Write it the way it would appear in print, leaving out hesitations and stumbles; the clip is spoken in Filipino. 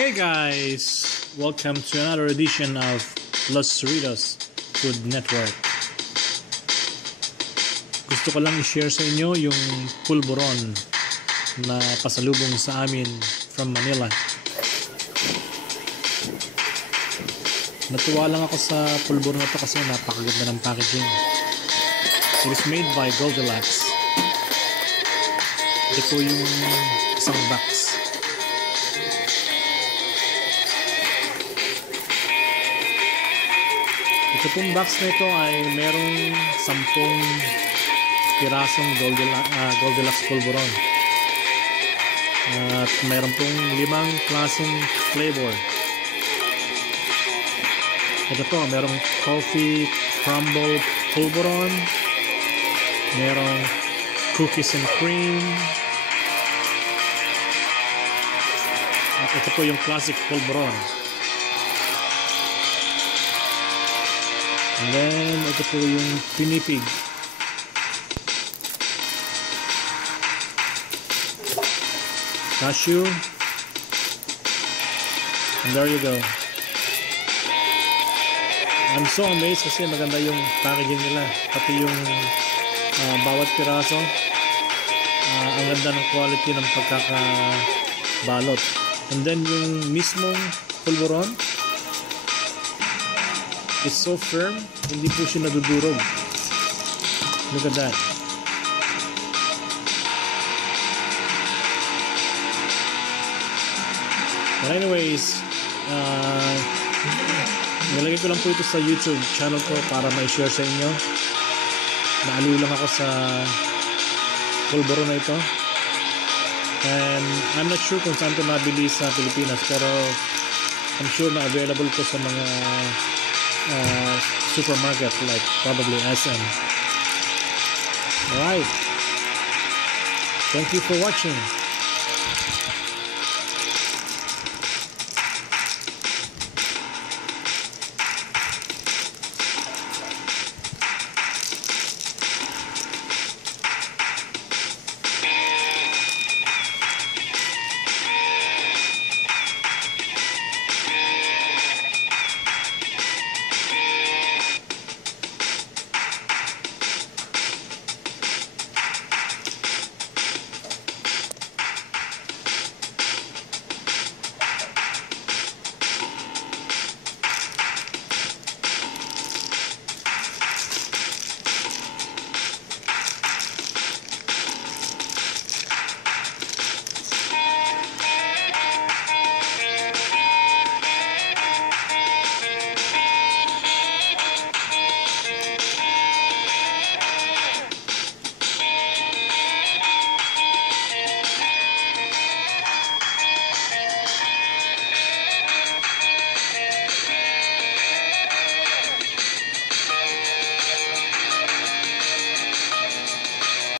Hey guys! Welcome to another edition of Los Cerritos Food Network. Gusto ko lang i-share sa inyo yung pulburon na pasalubong sa amin from Manila. Natuwa lang ako sa pulburon na to kasi napakaganda ng packaging. It is made by Goldilocks. Ito yung isang box. Ito pong box na ito ay merong 10 pirasong Goldilocks pulburon. At meron pong 5 klaseng flavor. Ito po, merong coffee crumble pulburon, merong cookies and cream, at ito po yung classic pulburon. And then, ito po yung pinipig. Cashew. And there you go. I'm so amazed kasi maganda yung packaging nila. Pati yung bawat piraso. Ang ganda ng quality ng pagkakabalot. And then yung mismong pulburon is so firm, hindi po siya nadudurog. Look at that. But anyways, nilagay ko lang po ito sa YouTube channel ko para ma-share sa inyo. Naaliw lang ako sa pulburon na ito. And I'm not sure kung saan ito nabili sa Pilipinas, pero I'm sure na available ko sa mga supermarket like probably SM. Alright. Thank you for watching.